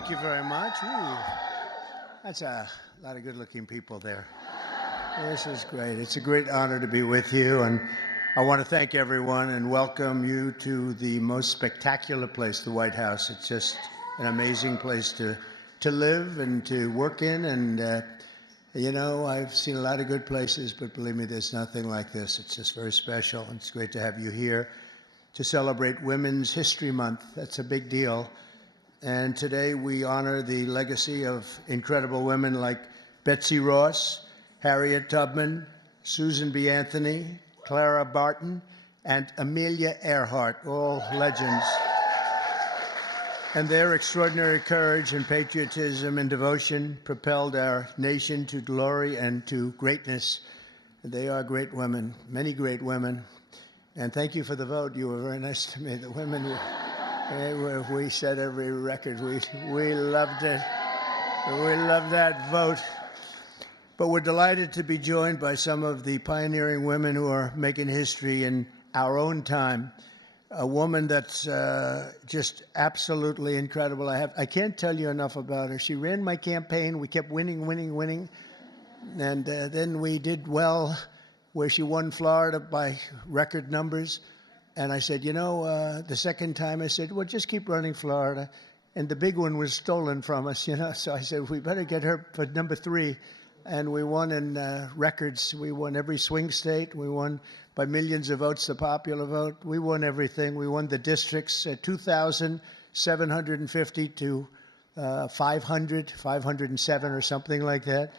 Thank you very much. Ooh, that's a lot of good-looking people there. This is great. It's a great honor to be with you, and I want to thank everyone and welcome you to the most spectacular place, the White House. It's just an amazing place to live and to work in, and you know, I've seen a lot of good places, but believe me, there's nothing like this. It's just very special, and it's great to have you here to celebrate Women's History Month. That's a big deal. And today we honor the legacy of incredible women like Betsy Ross, Harriet Tubman, Susan B. Anthony, Clara Barton, and Amelia Earhart, all legends. And their extraordinary courage and patriotism and devotion propelled our nation to glory and to greatness. They are great women, many great women. And thank you for the vote. You were very nice to me. The women we set every record. We loved it. We loved that vote. But we're delighted to be joined by some of the pioneering women who are making history in our own time. A woman that's just absolutely incredible. I can't tell you enough about her. She ran my campaign. We kept winning. And then we did well, where she won Florida by record numbers. And I said, you know, the second time I said, well, just keep running Florida. And the big one was stolen from us, you know. So I said, we better get her for number 3. And we won in records. We won every swing state. We won by millions of votes, the popular vote. We won everything. We won the districts, 2,750 to 507 or something like that.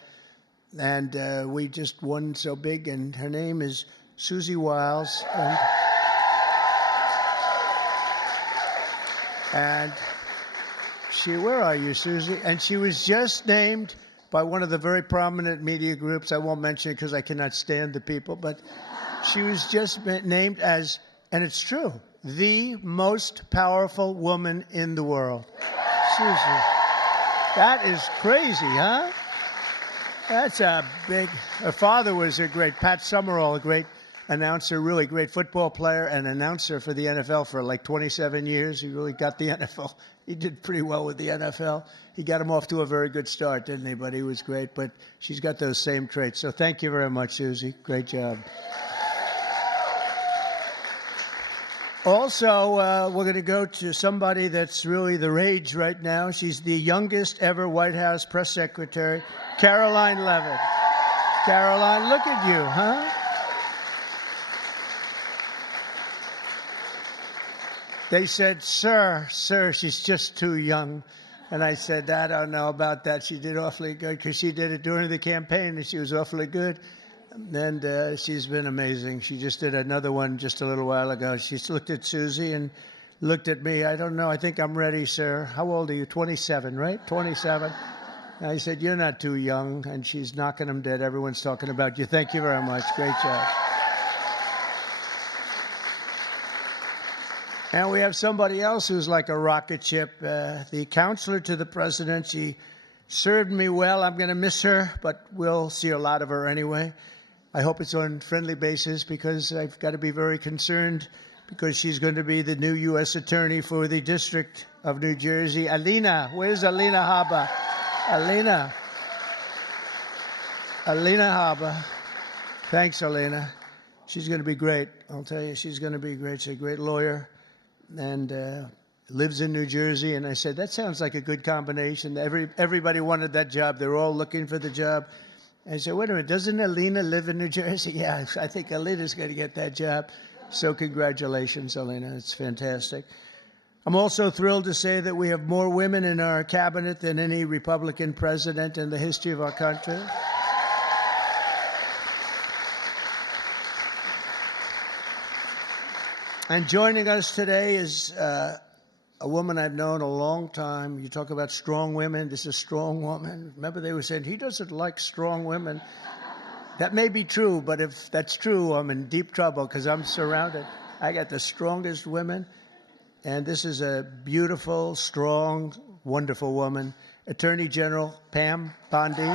And we just won so big. And her name is Susie Wiles. And she, where are you, Susie? And she was just named by one of the very prominent media groups. I won't mention it because I cannot stand the people, but she was just named as, and it's true, the most powerful woman in the world. Susie, that is crazy, huh? That's a big, her father was a great, Pat Summerall, a great announcer, really great football player and announcer for the NFL for like 27 years. He really got the NFL. He did pretty well with the NFL. He got him off to a very good start, didn't he? But he was great. But she's got those same traits. So thank you very much, Susie. Great job. Also, we're going to go to somebody that's really the rage right now. She's the youngest ever White House press secretary, Caroline Levitt. Caroline, look at you, huh? They said, sir, she's just too young. And I said, I don't know about that. She did awfully good because she did it during the campaign, and she was awfully good. And she's been amazing. She just did another one just a little while ago. She looked at Susie and looked at me. I don't know. I think I'm ready, sir. How old are you? 27, right? 27. And I said, you're not too young. And she's knocking them dead. Everyone's talking about you. Thank you very much. Great job. And we have somebody else who's like a rocket ship, the counselor to the president. She served me well. I'm going to miss her, but we'll see a lot of her anyway. I hope it's on friendly basis because I've got to be very concerned because she's going to be the new U.S. Attorney for the District of New Jersey. Alina, where's Alina Habba? Alina Habba. Thanks, Alina. She's going to be great. I'll tell you, she's going to be great. She's a great lawyer. And lives in New Jersey. And I said, that sounds like a good combination. Everybody wanted that job. They're all looking for the job. I said, wait a minute, doesn't Alina live in New Jersey? Yeah, I think Alina's going to get that job. So congratulations, Alina. It's fantastic. I'm also thrilled to say that we have more women in our cabinet than any Republican president in the history of our country. And joining us today is a woman I've known a long time. You talk about strong women. This is a strong woman. Remember, they were saying, he doesn't like strong women. That may be true, but if that's true, I'm in deep trouble because I'm surrounded. I got the strongest women. And this is a beautiful, strong, wonderful woman, Attorney General Pam Bondi.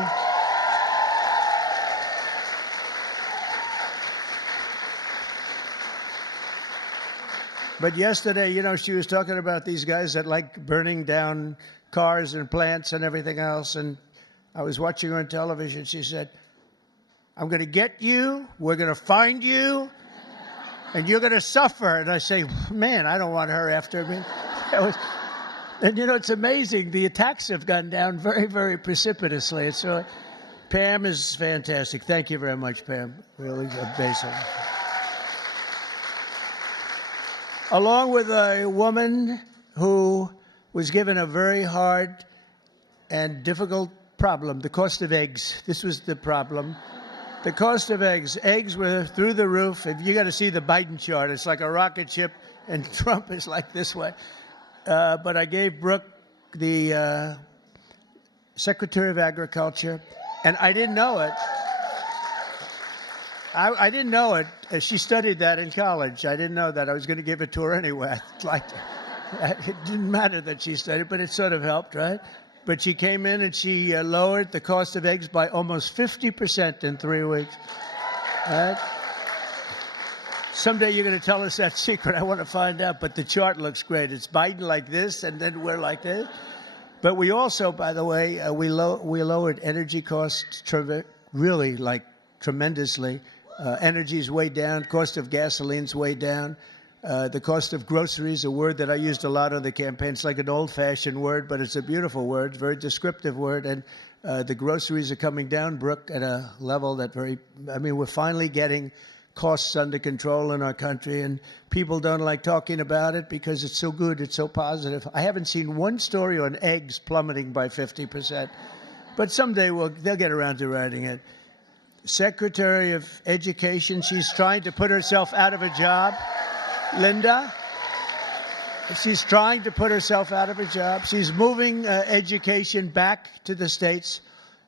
But yesterday, you know, she was talking about these guys that like burning down cars and plants and everything else. And I was watching her on television. She said, I'm going to get you, we're going to find you, and you're going to suffer. And I say, man, I don't want her after me. And, you know, it's amazing. The attacks have gone down very, very precipitously. So Pam is fantastic. Thank you very much, Pam. Really amazing. Along with a woman who was given a very hard and difficult problem, the cost of eggs. This was the problem. The cost of eggs. Eggs were through the roof. If you got to see the Biden chart, it's like a rocket ship, and Trump is like this way. But I gave Brooke the Secretary of Agriculture, and I didn't know it. I didn't know it. She studied that in college. I didn't know that. I was going to give it to her anyway. It didn't matter that she studied, but it sort of helped, right? But she came in and she lowered the cost of eggs by almost 50% in 3 weeks. Right? Someday you're going to tell us that secret. I want to find out. But the chart looks great. It's Biden like this, and then we're like this. But we also, by the way, we lowered energy costs really like tremendously. Energy's way down. Cost of gasoline's way down. The cost of groceries, a word that I used a lot on the campaign. It's like an old-fashioned word, but it's a beautiful word, very descriptive word. And the groceries are coming down, Brooke, at a level that we're finally getting costs under control in our country. And people don't like talking about it because it's so good, it's so positive. I haven't seen one story on eggs plummeting by 50%. But someday they'll get around to writing it. Secretary of Education, she's trying to put herself out of a job. Linda, she's trying to put herself out of a job. She's moving education back to the states,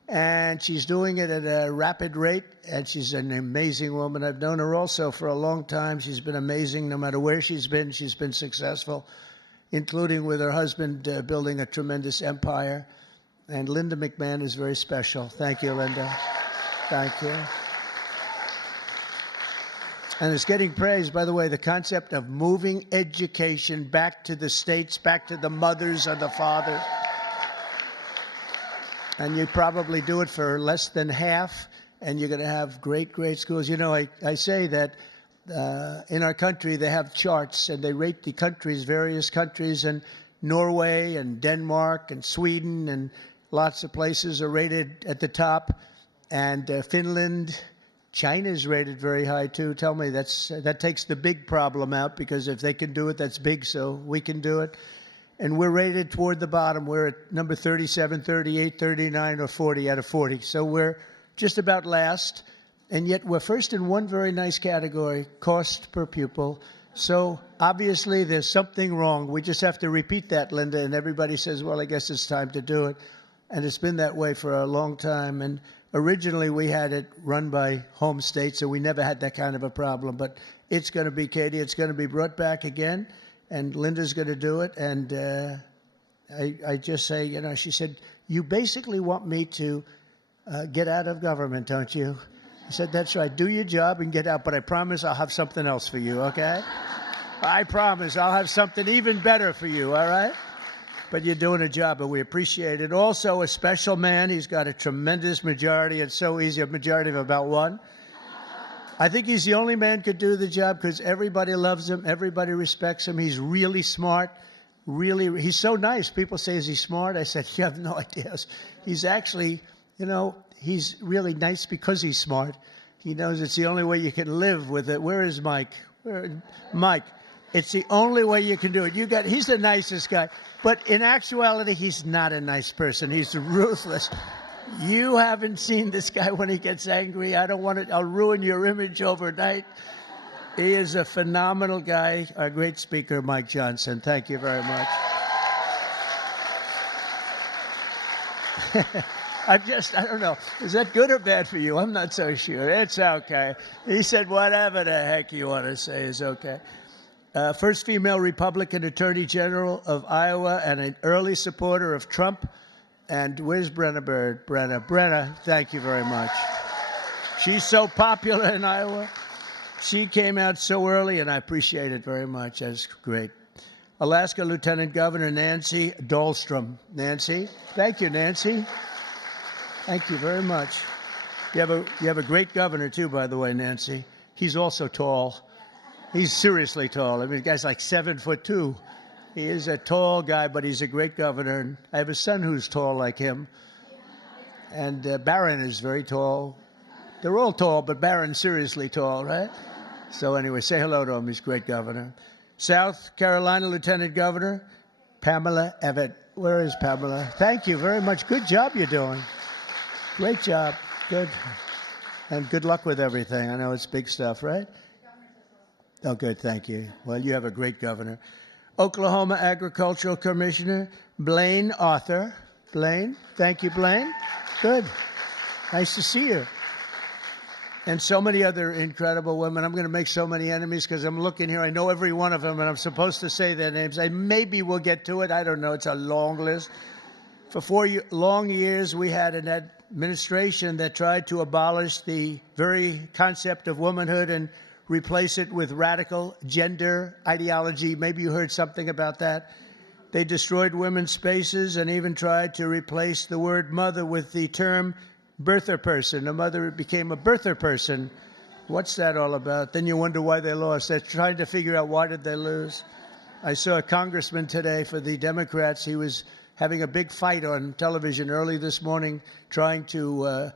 and she's doing it at a rapid rate, and she's an amazing woman. I've known her also for a long time. She's been amazing. No matter where she's been successful, including with her husband building a tremendous empire. And Linda McMahon is very special. Thank you, Linda. Thank you. And it's getting praised, by the way, the concept of moving education back to the states, back to the mothers and the fathers. And you probably do it for less than half, and you're going to have great, great schools. You know, I say that in our country they have charts, and they rate the countries, various countries, and Norway and Denmark and Sweden and lots of places are rated at the top, and Finland. China's rated very high, too. Tell me, that takes the big problem out, because if they can do it, that's big, so we can do it. And we're rated toward the bottom. We're at number 37, 38, 39, or 40 out of 40. So we're just about last, and yet we're first in one very nice category, cost per pupil. So obviously there's something wrong. We just have to repeat that, Linda, and everybody says, well, I guess it's time to do it. And it's been that way for a long time. And originally, we had it run by home state, so we never had that kind of a problem. But it's going to be, Katie, it's going to be brought back again, and Linda's going to do it. And I just say, you know, she said, you basically want me to get out of government, don't you? I said, that's right. Do your job and get out, but I promise I'll have something else for you, okay? I promise I'll have something even better for you, all right? But you're doing a job, and we appreciate it. Also, a special man. He's got a tremendous majority. It's so easy, a majority of about one. I think he's the only man could do the job because everybody loves him. Everybody respects him. He's really smart. He's so nice. People say, is he smart? I said, you have no idea. He's actually, you know, he's really nice because he's smart. He knows it's the only way you can live with it. Where is Mike? Mike. It's the only way you can do it. He's the nicest guy. But in actuality, he's not a nice person. He's ruthless. You haven't seen this guy when he gets angry. I'll ruin your image overnight. He is a phenomenal guy. Our great speaker, Mike Johnson. Thank you very much. I don't know. Is that good or bad for you? I'm not so sure. It's okay. He said whatever the heck you want to say is okay. First female Republican Attorney General of Iowa and an early supporter of Trump. And where's Brenna Bird? Brenna, thank you very much. She's so popular in Iowa. She came out so early, and I appreciate it very much. That's great. Alaska Lieutenant Governor Nancy Dahlstrom. Nancy, thank you, Nancy. Thank you very much. You have a great governor, too, by the way, Nancy. He's also tall. He's seriously tall. I mean, the guy's like 7'2". He is a tall guy, but he's a great governor. And I have a son who's tall like him. And Barron is very tall. They're all tall, but Barron's seriously tall, right? So anyway, say hello to him. He's a great governor. South Carolina Lieutenant Governor Pamela Evett. Where is Pamela? Thank you very much. Good job you're doing. Great job. Good. And good luck with everything. I know it's big stuff, right? Oh, good. Thank you. Well, you have a great governor. Oklahoma Agricultural Commissioner Blaine Arthur. Blaine. Thank you, Blaine. Good. Nice to see you. And so many other incredible women. I'm going to make so many enemies because I'm looking here. I know every one of them, and I'm supposed to say their names. Maybe we'll get to it. I don't know. It's a long list. For 4 long years, we had an administration that tried to abolish the very concept of womanhood and replace it with radical gender ideology. Maybe you heard something about that. They destroyed women's spaces and even tried to replace the word mother with the term birther person. A mother became a birther person. What's that all about? Then you wonder why they lost. They're trying to figure out why did they lose. I saw a congressman today for the Democrats. He was having a big fight on television early this morning, trying to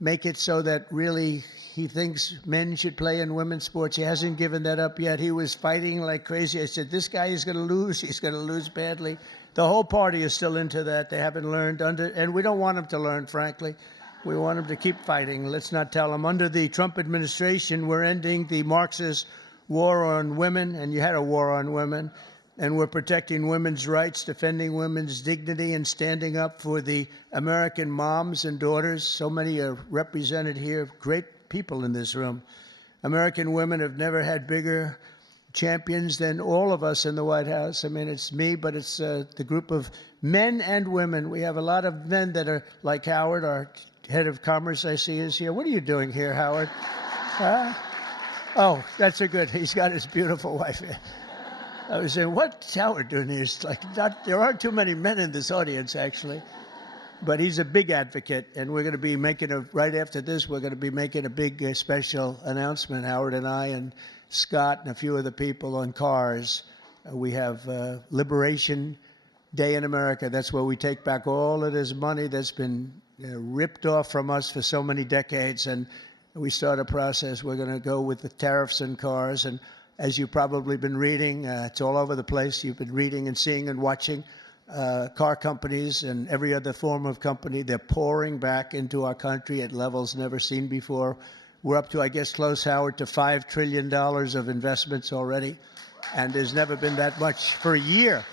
make it so that really he thinks men should play in women's sports. He hasn't given that up yet. He was fighting like crazy. I said, this guy is going to lose. He's going to lose badly. The whole party is still into that. They haven't learned and we don't want them to learn, frankly. We want them to keep fighting. Let's not tell them. Under the Trump administration, we're ending the Marxist war on women, and you had a war on women, and we're protecting women's rights, defending women's dignity, and standing up for the American moms and daughters. So many are represented here, great people in this room. American women have never had bigger champions than all of us in the White House. I mean, it's me, but it's the group of men and women. We have a lot of men that are like Howard, our head of commerce, I see is here. What are you doing here, Howard? Oh, that's a good. He's got his beautiful wife here. I was saying, what's Howard doing here? It's like there aren't too many men in this audience, actually. But he's a big advocate, and we're going to be making right after this, we're going to be making a big special announcement, Howard and I and Scott and a few other people on cars. We have Liberation Day in America. That's where we take back all of this money that's been ripped off from us for so many decades, and we start a process. We're going to go with the tariffs on cars, and as you've probably been reading, it's all over the place. You've been reading and seeing and watching car companies and every other form of company. They're pouring back into our country at levels never seen before. We're up to, I guess, close, Howard, to $5 trillion of investments already, and there's never been that much for a year.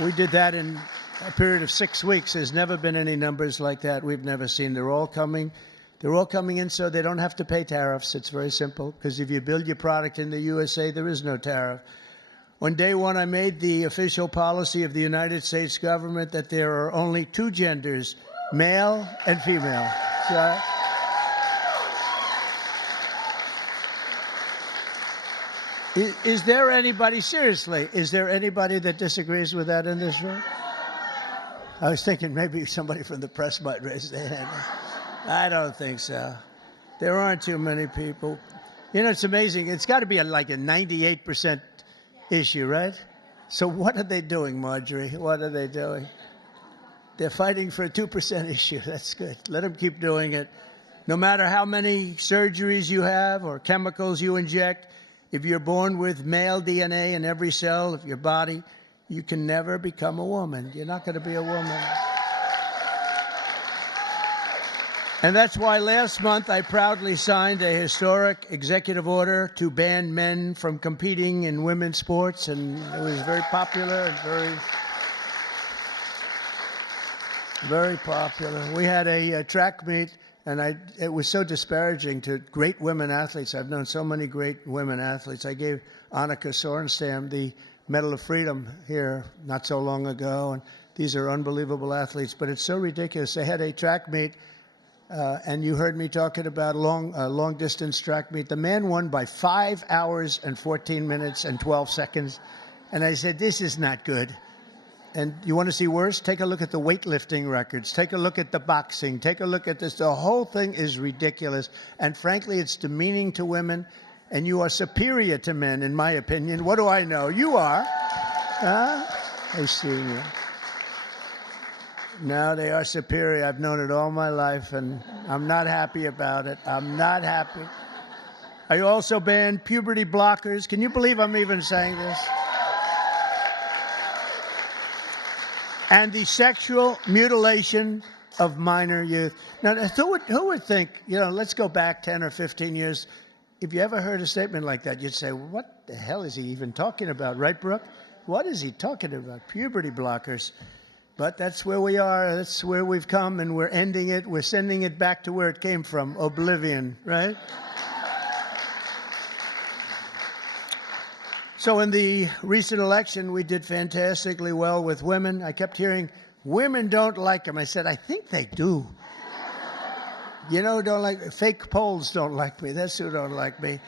We did that in a period of 6 weeks. There's never been any numbers like that. We've never seen. They're all coming in so they don't have to pay tariffs. It's very simple, because if you build your product in the USA, there is no tariff. On day one, I made the official policy of the United States government that there are only two genders, male and female. So, is there anybody, seriously, is there anybody that disagrees with that in this room? I was thinking maybe somebody from the press might raise their hand. I don't think so. There aren't too many people. You know, it's amazing. It's got to be like a 98% issue, right? So what are they doing, Marjorie? What are they doing? They're fighting for a 2% issue. That's good. Let them keep doing it. No matter how many surgeries you have or chemicals you inject, if you're born with male DNA in every cell of your body, you can never become a woman. You're not going to be a woman. And that's why last month I proudly signed a historic executive order to ban men from competing in women's sports, and it was very popular and very popular. We had a track meet, and it was so disparaging to great women athletes. I've known so many great women athletes. I gave Annika Sorenstam the Medal of Freedom here not so long ago, and these are unbelievable athletes, but it's so ridiculous. They had a track meet, and you heard me talking about long-distance track meet. The man won by 5 hours and 14 minutes and 12 seconds. And I said, this is not good. And you want to see worse? Take a look at the weightlifting records. Take a look at the boxing. Take a look at this. The whole thing is ridiculous. And frankly, it's demeaning to women. And you are superior to men, in my opinion. What do I know? You are. Huh? I've seen you. No, they are superior. I've known it all my life, and I'm not happy about it. I'm not happy. I also banned puberty blockers. Can you believe I'm even saying this? And the sexual mutilation of minor youth. Now, who would think, let's go back 10 or 15 years. If you ever heard a statement like that, you'd say, what the hell is he even talking about, right, Brooke? What is he talking about? Puberty blockers. But that's where we are. That's where we've come, and we're ending it. We're sending it back to where it came from, oblivion, right? So in the recent election, we did fantastically well with women. I kept hearing, women don't like them. I said, I think they do. Don't like fake polls don't like me. That's who don't like me.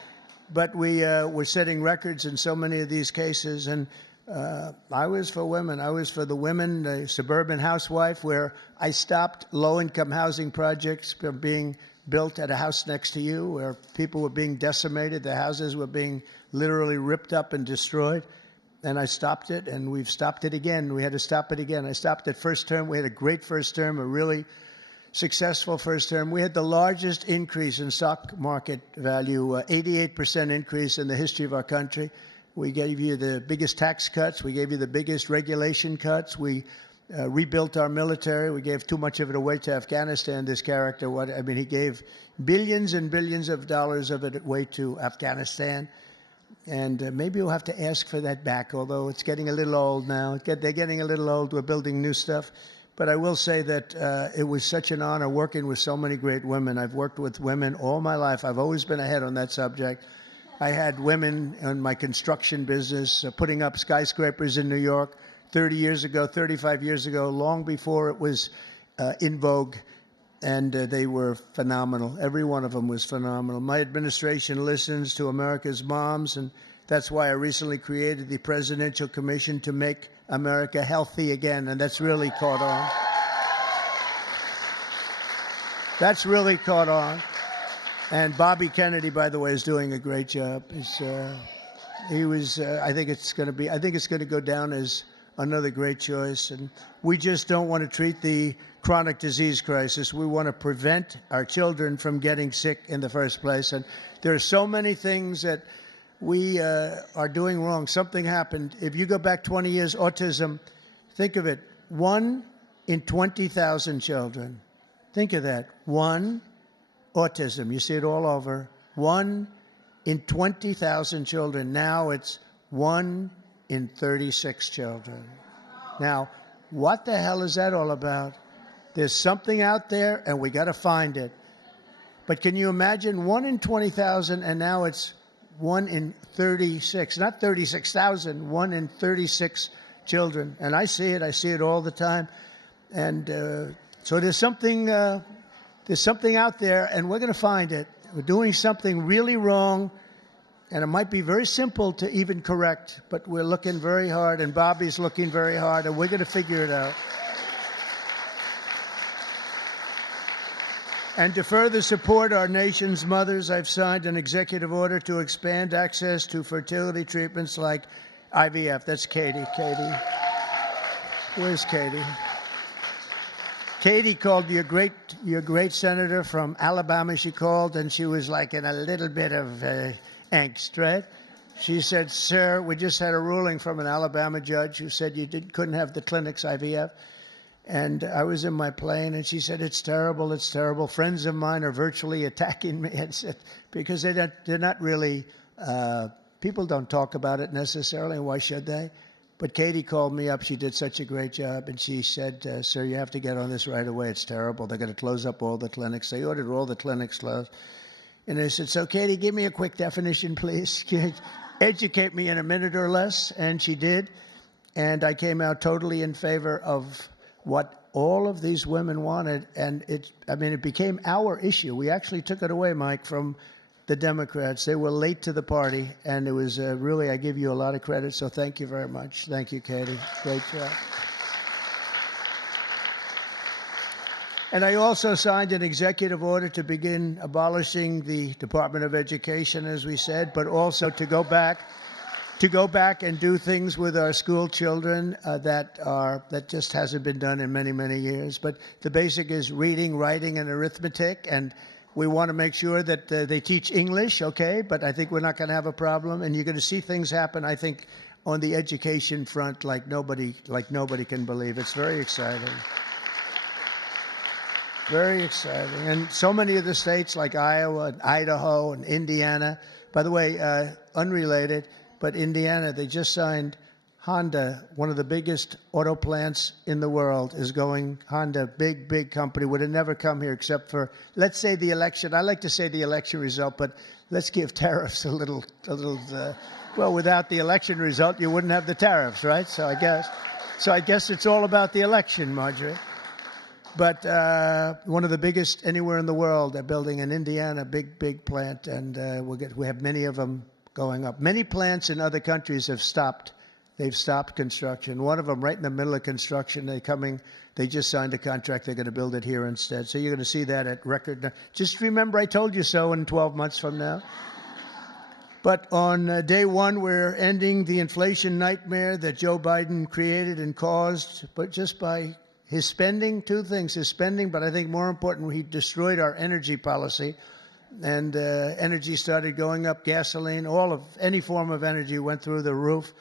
But we're setting records in so many of these cases. And I was for women. I was for the women, the suburban housewife, where I stopped low-income housing projects from being built at a house next to you, where people were being decimated. The houses were being literally ripped up and destroyed. And I stopped it, and we've stopped it again. We had to stop it again. I stopped it first term. We had a great first term, a really successful first term. We had the largest increase in stock market value, 88% increase in the history of our country. We gave you the biggest tax cuts. We gave you the biggest regulation cuts. We rebuilt our military. We gave too much of it away to Afghanistan, this character. He gave billions and billions of dollars of it away to Afghanistan. And maybe we'll have to ask for that back, although it's getting a little old now. They're getting a little old. We're building new stuff. But I will say that it was such an honor working with so many great women. I've worked with women all my life. I've always been ahead on that subject. I had women in my construction business putting up skyscrapers in New York 30 years ago, 35 years ago, long before it was in vogue. And they were phenomenal. Every one of them was phenomenal. My administration listens to America's moms, and that's why I recently created the Presidential Commission to make America healthy again, and that's really caught on. That's really caught on. And Bobby Kennedy, by the way, is doing a great job. I think it's going to go down as another great choice. And we just don't want to treat the chronic disease crisis. We want to prevent our children from getting sick in the first place. And there are so many things that we are doing wrong. Something happened. If you go back 20 years, autism, think of it, 1 in 20,000 children. Think of that. 1 autism. You see it all over. 1 in 20,000 children. Now it's 1 in 36 children. Now, what the hell is that all about? There's something out there, and we got to find it. But can you imagine 1 in 20,000, and now it's 1 in 36, not 36,000, 1 in 36 children. And I see it all the time. And so there's something out there, and we're going to find it. We're doing something really wrong, and it might be very simple to even correct, but we're looking very hard, and Bobby's looking very hard, and we're going to figure it out. And to further support our nation's mothers, I've signed an executive order to expand access to fertility treatments like IVF. That's Katie. Katie. Where's Katie? Katie called your great senator from Alabama. She called, and she was like in a little bit of angst, right? She said, sir, we just had a ruling from an Alabama judge who said you couldn't have the clinics IVF. And I was in my plane, and she said, it's terrible, it's terrible. Friends of mine are virtually attacking me. And said, because they're not really, people don't talk about it necessarily. Why should they? But Katie called me up. She did such a great job. And she said, sir, you have to get on this right away. It's terrible. They're going to close up all the clinics. They ordered all the clinics closed. And I said, so Katie, give me a quick definition, please. Educate me in a minute or less. And she did. And I came out totally in favor of what all of these women wanted, and it became our issue. We actually took it away, Mike, from the Democrats. They were late to the party, and it was really, I give you a lot of credit, so thank you very much. Thank you, Katie. Great job. And I also signed an executive order to begin abolishing the Department of Education, as we said, but also to go back and do things with our school children that just hasn't been done in many, many years. But the basic is reading, writing, and arithmetic, and we want to make sure that they teach English, okay? But I think we're not going to have a problem, and you're going to see things happen, I think, on the education front like nobody can believe. It's very exciting. Very exciting. And so many of the states like Iowa and Idaho and Indiana, by the way, unrelated, but Indiana, they just signed Honda, one of the biggest auto plants in the world, is going. Honda, big company, would have never come here except for, let's say, the election. I like to say the election result, but let's give tariffs a little. Well, without the election result, you wouldn't have the tariffs, right? So I guess it's all about the election, Marjorie. But one of the biggest anywhere in the world. They're building in Indiana, big plant, and we have many of them going up. Many plants in other countries have stopped. They've stopped construction. One of them, right in the middle of construction, they just signed a contract. They're going to build it here instead. So you're going to see that at record. Just remember, I told you so in 12 months from now. But on day one, we're ending the inflation nightmare that Joe Biden created and caused, but just by his spending. Two things: his spending, but I think more important, he destroyed our energy policy, and energy started going up. Gasoline, any form of energy went through the roof.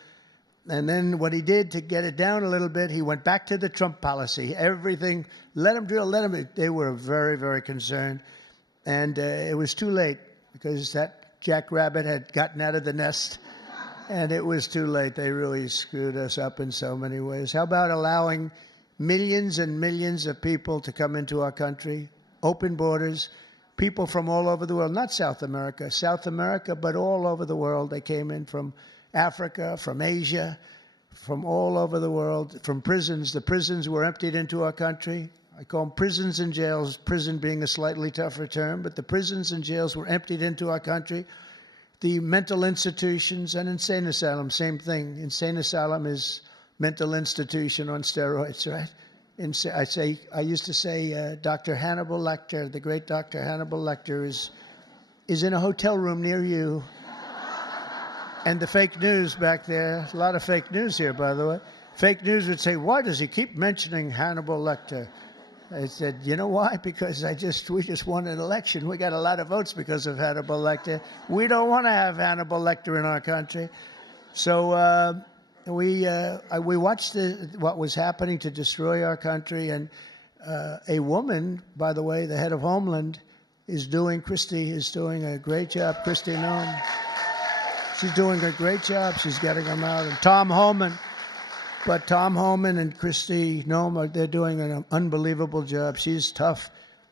And then what he did to get it down a little bit, he went back to the Trump policy. Everything, let him drill, let him. They were very, very concerned, and it was too late because that jackrabbit had gotten out of the nest, and it was too late. They really screwed us up in so many ways. How about allowing millions and millions of people to come into our country, open borders, people from all over the world, not South America, but all over the world. They came in from Africa, from Asia, from all over the world, from prisons. The prisons were emptied into our country. I call them prisons and jails, prison being a slightly tougher term, but the prisons and jails were emptied into our country. The mental institutions and insane asylum, same thing. Insane asylum is mental institution on steroids, right? I used to say Dr. Hannibal Lecter, the great Dr. Hannibal Lecter, is in a hotel room near you. And the fake news back there, a lot of fake news here, by the way. Fake news would say, why does he keep mentioning Hannibal Lecter? I said, you know why? Because we just won an election. We got a lot of votes because of Hannibal Lecter. We don't want to have Hannibal Lecter in our country. So we watched what was happening to destroy our country, and a woman, by the way, the head of Homeland, Christie is doing a great job. Kristi Noem. She's doing a great job. She's getting them out. And Tom Homan and Kristi Noem, they're doing an unbelievable job. She's tough.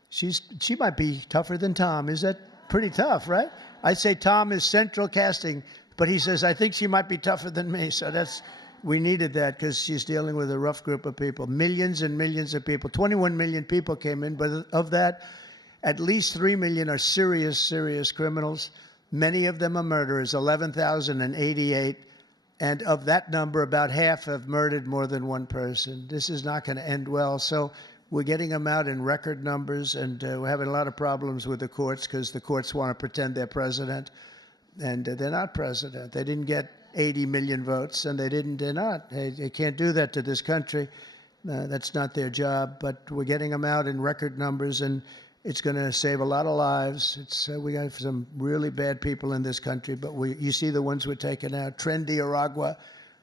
She might be tougher than Tom. Is that pretty tough, right? I'd say Tom is central casting, but he says, I think she might be tougher than me. So we needed that because she's dealing with a rough group of people. Millions and millions of people. 21 million people came in, but of that, at least 3 million are serious criminals. Many of them are murderers, 11,088. And of that number, about half have murdered more than one person. This is not going to end well. So we're getting them out in record numbers, and we're having a lot of problems with the courts because the courts want to pretend they're president. And they're not president. They didn't get 80 million votes, and they're not. They can't do that to this country. That's not their job. But we're getting them out in record numbers, and it's going to save a lot of lives. We got some really bad people in this country, but you see the ones we're taking out. Trendy Aragua,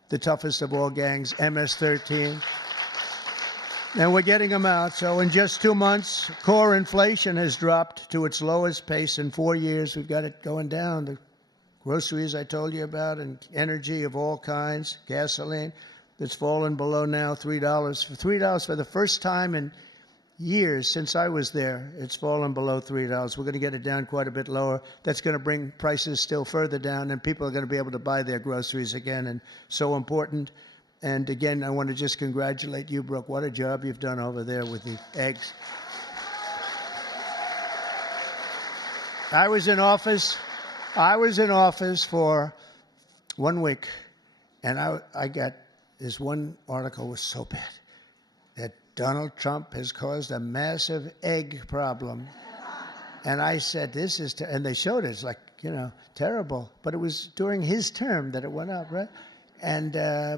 the toughest of all gangs, MS-13. And we're getting them out. So in just 2 months, core inflation has dropped to its lowest pace in 4 years. We've got it going down. The groceries I told you about, and energy of all kinds, gasoline, that's fallen below now $3. $3 for the first time in years since I was there. It's fallen below $3. We're going to get it down quite a bit lower. That's going to bring prices still further down, and people are going to be able to buy their groceries again, and so important. And again, I want to just congratulate you, Brooke. What a job you've done over there with the eggs. I was in office I was in office for 1 week, and I got this one article was so bad that Donald Trump has caused a massive egg problem. And I said, this is, and they showed it. It's like, terrible. But it was during his term that it went up, right? And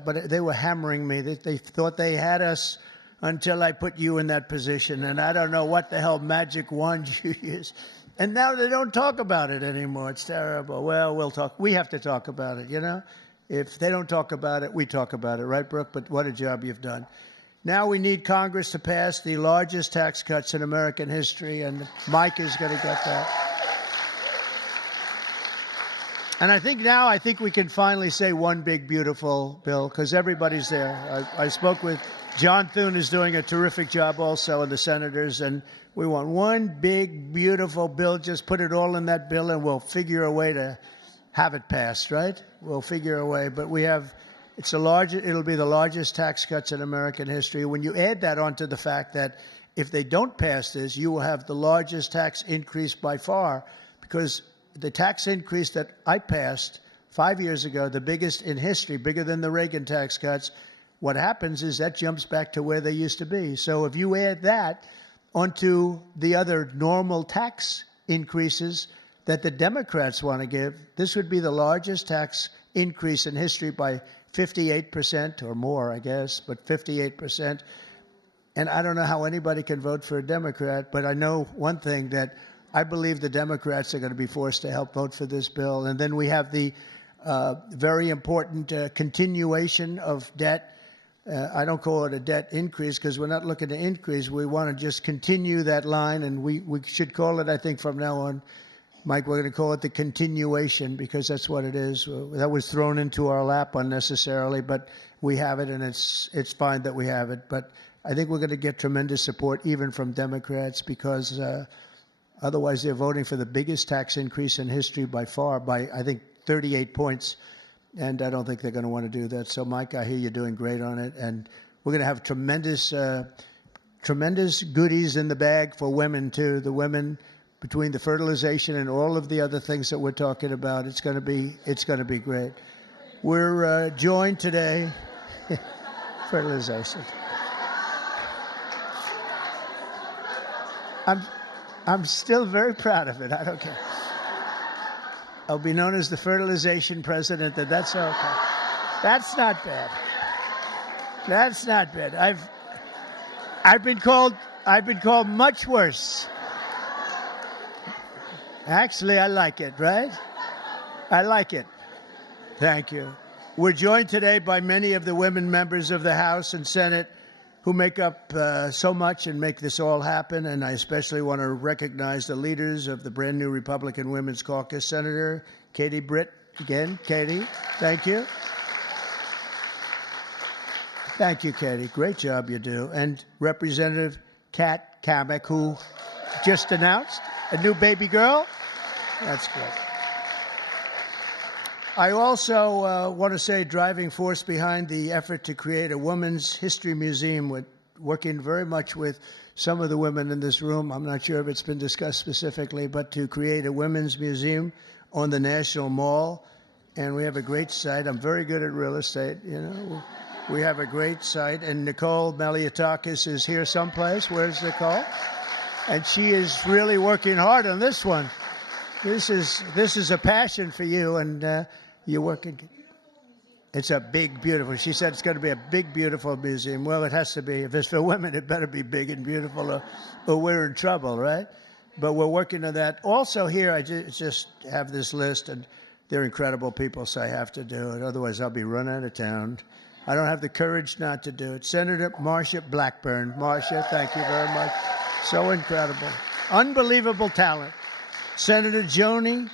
but they were hammering me. They thought they had us until I put you in that position. And I don't know what the hell magic wand you use. And now they don't talk about it anymore. It's terrible. Well, we'll talk. We have to talk about it, If they don't talk about it, we talk about it. Right, Brooke? But what a job you've done. Now we need Congress to pass the largest tax cuts in American history, and Mike is going to get that. And I think we can finally say one big, beautiful bill, because everybody's there. I spoke with John Thune, who's doing a terrific job also, and the senators, and we want one big, beautiful bill. Just put it all in that bill, and we'll figure a way to have it passed, right? We'll figure a way. But it'll be the largest tax cuts in American history. When you add that onto the fact that if they don't pass this, you will have the largest tax increase by far, because the tax increase that I passed 5 years ago, the biggest in history, bigger than the Reagan tax cuts, what happens is that jumps back to where they used to be. So if you add that onto the other normal tax increases that the Democrats want to give, this would be the largest tax increase in history by 58% or more, I guess, but 58%. And I don't know how anybody can vote for a Democrat, but I know one thing, that I believe the Democrats are going to be forced to help vote for this bill. And then we have the very important continuation of debt. I don't call it a debt increase, because we're not looking to increase. We want to just continue that line, and we should call it, I think, from now on, Mike, we're going to call it the continuation, because that's what it is. That was thrown into our lap unnecessarily, but we have it, and it's fine that we have it. But I think we're going to get tremendous support even from Democrats, because otherwise they're voting for the biggest tax increase in history by far, by, I think, 38 points. And I don't think they're going to want to do that. So, Mike, I hear you're doing great on it. And we're going to have tremendous goodies in the bag for women, too. The women, between the fertilization and all of the other things that we're talking about, it's going to be great. We're joined today, fertilization. I'm still very proud of it. I don't care. I'll be known as the fertilization president, and that's okay. That's not bad. That's not bad. I've been called much worse. Actually, I like it, right? I like it. Thank you. We're joined today by many of the women members of the House and Senate who make up so much and make this all happen. And I especially want to recognize the leaders of the brand new Republican Women's Caucus, Senator Katie Britt. Again, Katie, thank you. Thank you, Katie. Great job you do. And Representative Kat Kamek, who just announced a new baby girl. That's great. I also want to say driving force behind the effort to create a women's history museum, with working very much with some of the women in this room. I'm not sure if it's been discussed specifically, but to create a women's museum on the National Mall. And we have a great site. I'm very good at real estate, We have a great site. And Nicole Maliotakis is here someplace. Where's Nicole? And she is really working hard on this one. This is a passion for you, and you're working. It's a big, beautiful. She said it's going to be a big, beautiful museum. Well, it has to be. If it's for women, it better be big and beautiful, or we're in trouble, right? But we're working on that. Also here, I just have this list, and they're incredible people, so I have to do it. Otherwise, I'll be run out of town. I don't have the courage not to do it. Senator Marsha Blackburn. Marsha, thank you very much. So incredible. Unbelievable talent. Senator Joni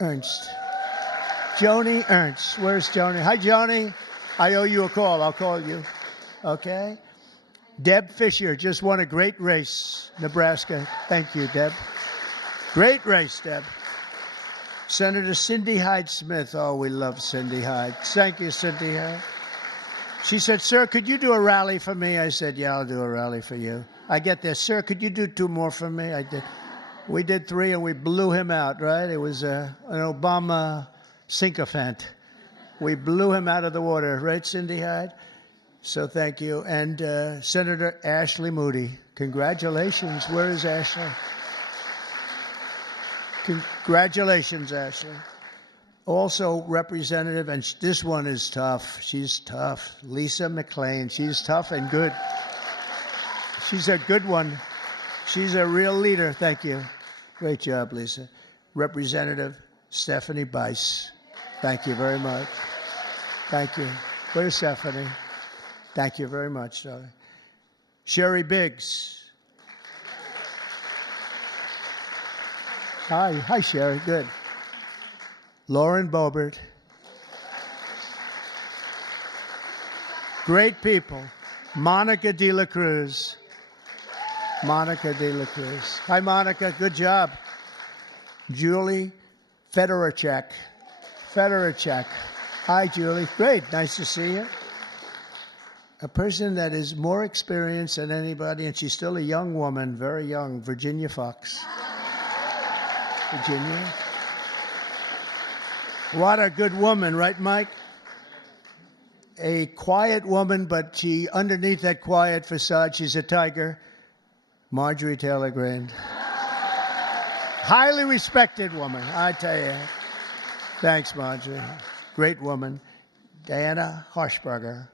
Ernst. Joni Ernst. Where's Joni? Hi, Joni. I owe you a call. I'll call you. Okay? Deb Fisher just won a great race, Nebraska. Thank you, Deb. Great race, Deb. Senator Cindy Hyde-Smith. Oh, we love Cindy Hyde. Thank you, Cindy Hyde. She said, sir, could you do a rally for me? I said, yeah, I'll do a rally for you. I get there. Sir, could you do 2 more for me? I did. We did 3 and we blew him out, right? It was an Obama sycophant. We blew him out of the water, right, Cindy Hyde? So thank you. And Senator Ashley Moody, congratulations. Where is Ashley? Congratulations, Ashley. Also, Representative, and this one is tough. She's tough. Lisa McClain. She's tough and good. She's a good one. She's a real leader. Thank you. Great job, Lisa. Representative Stephanie Bice. Thank you very much. Thank you. Where's Stephanie? Thank you very much, darling. Sherry Biggs. Hi. Hi, Sherry. Good. Lauren Boebert. Great people. Monica De La Cruz. Monica De La Cruz. Hi, Monica. Good job. Julie Fedorchak. Fedorchak. Hi, Julie. Great. Nice to see you. A person that is more experienced than anybody, and she's still a young woman, very young, Virginia Fox. Virginia. What a good woman, right, Mike? A quiet woman, but she, underneath that quiet facade, she's a tiger. Marjorie Taylor Greene. Highly respected woman, I tell you. Thanks, Marjorie. Great woman. Diana Harshbarger.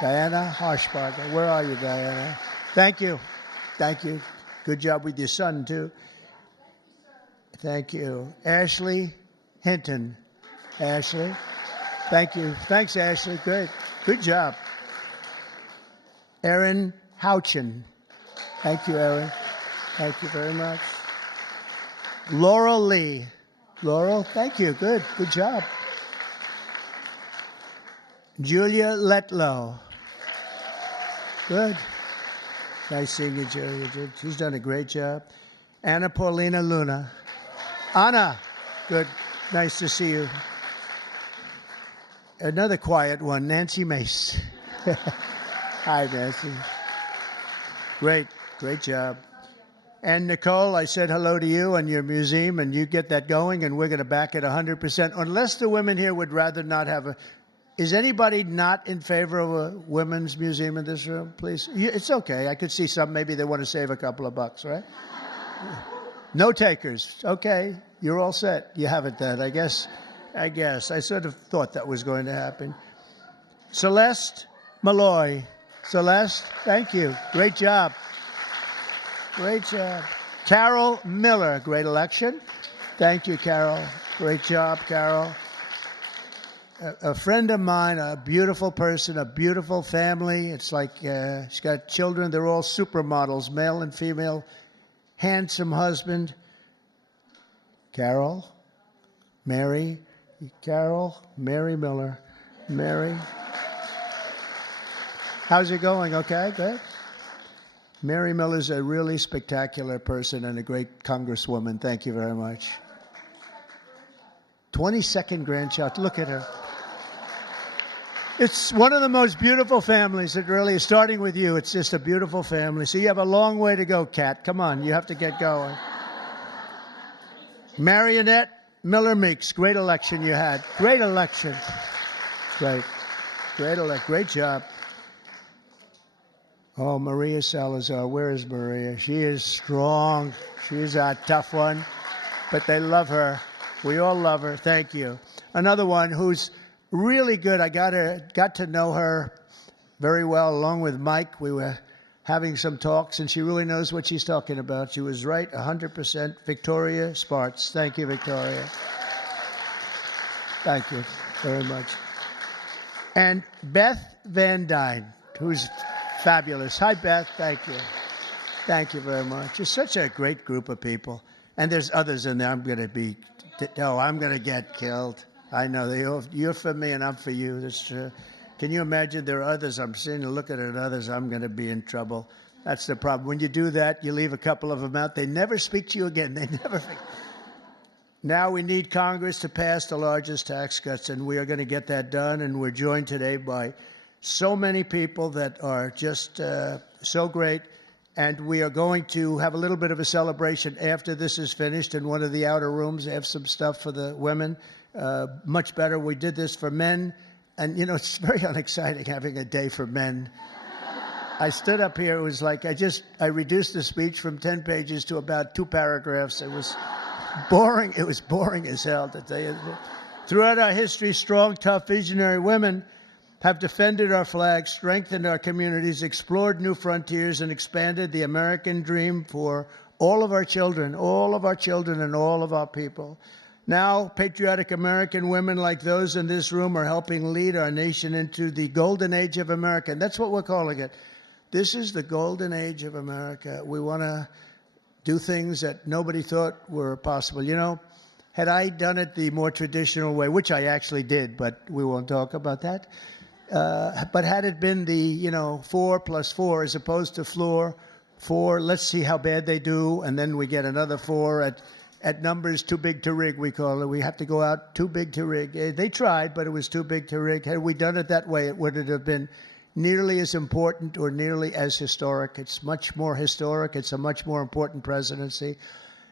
Diana Harshbarger. Where are you, Diana? Thank you. Thank you. Good job with your son, too. Thank you. Ashley Hinton. Ashley. Thank you. Thanks, Ashley. Great. Good job. Erin Houchin. Thank you, Erin. Thank you very much. Laurel Lee. Laurel, thank you. Good. Good job. Julia Letlow. Good. Nice seeing you, Julia. She's done a great job. Anna Paulina Luna. Anna. Good. Nice to see you. Another quiet one, Nancy Mace. Hi, Nancy. Great. Great job. And Nicole, I said hello to you and your museum, and you get that going, and we're going to back it 100%. Unless the women here would rather not have a... Is anybody not in favor of a women's museum in this room, please? It's okay. I could see some. Maybe they want to save a couple of bucks, right? No takers. Okay. You're all set. You have it then, I guess. I sort of thought that was going to happen. Celeste Malloy. Celeste, thank you. Great job. Great job. Carol Miller, great election. Thank you, Carol. Great job, Carol. A friend of mine, a beautiful person, a beautiful family. It's like she's got children. They're all supermodels, male and female. Handsome husband. Carol. Mary. Carol. Mary Miller. Mary. How's it going? Okay, good. Mary Miller's a really spectacular person and a great congresswoman. Thank you very much. 22nd grandchild. Look at her. It's one of the most beautiful families. It really is. Starting with you, it's just a beautiful family. So you have a long way to go, Kat. Come on, you have to get going. Marionette Miller Meeks. Great election you had. Great election. Great. Great job. Oh, Maria Salazar. Where is Maria? She is strong. She's a tough one. But they love her. We all love her. Thank you. Another one who's really good. I got to know her very well along with Mike. We were having some talks, and she really knows what she's talking about. She was right 100%. Victoria Spartz. Thank you, Victoria. Thank you very much. And Beth Van Dyne, who's fabulous. Hi, Beth. Thank you. Thank you very much. It's such a great group of people. And there's others in there. I'm going to get killed. I know. You're for me and I'm for you. That's true. Can you imagine there are others? I'm sitting and looking at others. I'm going to be in trouble. That's the problem. When you do that, you leave a couple of them out. They never speak to you again. They never. Now we need Congress to pass the largest tax cuts, and we are going to get that done. And we're joined today by so many people that are just so great. And we are going to have a little bit of a celebration after this is finished in one of the outer rooms. They have some stuff for the women. Much better. We did this for men. And, you know, it's very unexciting having a day for men. I stood up here. It was like I reduced the speech from 10 pages to about 2 paragraphs. It was boring. It was boring as hell to tell you. Throughout our history, strong, tough, visionary women have defended our flag, strengthened our communities, explored new frontiers, and expanded the American dream for all of our children and all of our people. Now, patriotic American women like those in this room are helping lead our nation into the golden age of America. And that's what we're calling it. This is the golden age of America. We want to do things that nobody thought were possible. You know, had I done it the more traditional way, which I actually did, but we won't talk about that. But had it been the, 4 + 4 as opposed to floor 4, let's see how bad they do, and then we get another 4 at numbers too big to rig, we call it. We have to go out too big to rig. They tried, but it was too big to rig. Had we done it that way, it wouldn't have been nearly as important or nearly as historic. It's much more historic. It's a much more important presidency.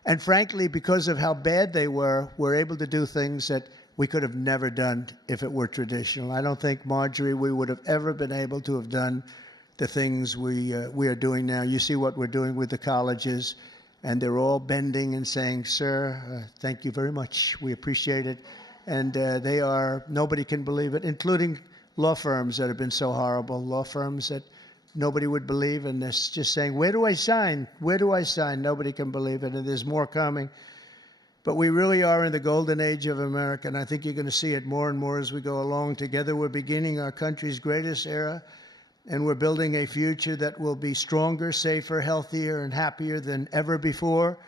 And frankly, because of how bad they were, we're able to do things that we could have never done if it were traditional. I don't think, Marjorie, we would have ever been able to have done the things we are doing now. You see what we're doing with the colleges, and they're all bending and saying, sir, thank you very much. We appreciate it. And they are, nobody can believe it, including law firms that have been so horrible, law firms that nobody would believe, and they're just saying, where do I sign? Where do I sign? Nobody can believe it, and there's more coming. But we really are in the golden age of America, and I think you're going to see it more and more as we go along. Together, we're beginning our country's greatest era, and we're building a future that will be stronger, safer, healthier, and happier than ever before.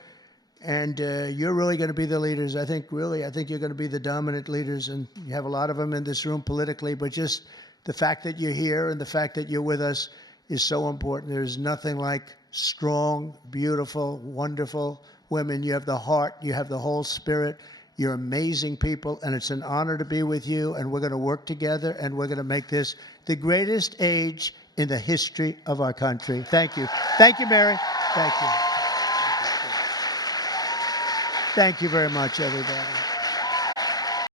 And you're really going to be the leaders. I think you're going to be the dominant leaders, and you have a lot of them in this room politically, but just the fact that you're here and the fact that you're with us is so important. There's nothing like strong, beautiful, wonderful women. You have the heart, you have the whole spirit. You're amazing people, and it's an honor to be with you, and we're going to work together, and we're going to make this the greatest age in the history of our country. Thank you. Thank you, Mary. Thank you. Thank you very much, everybody.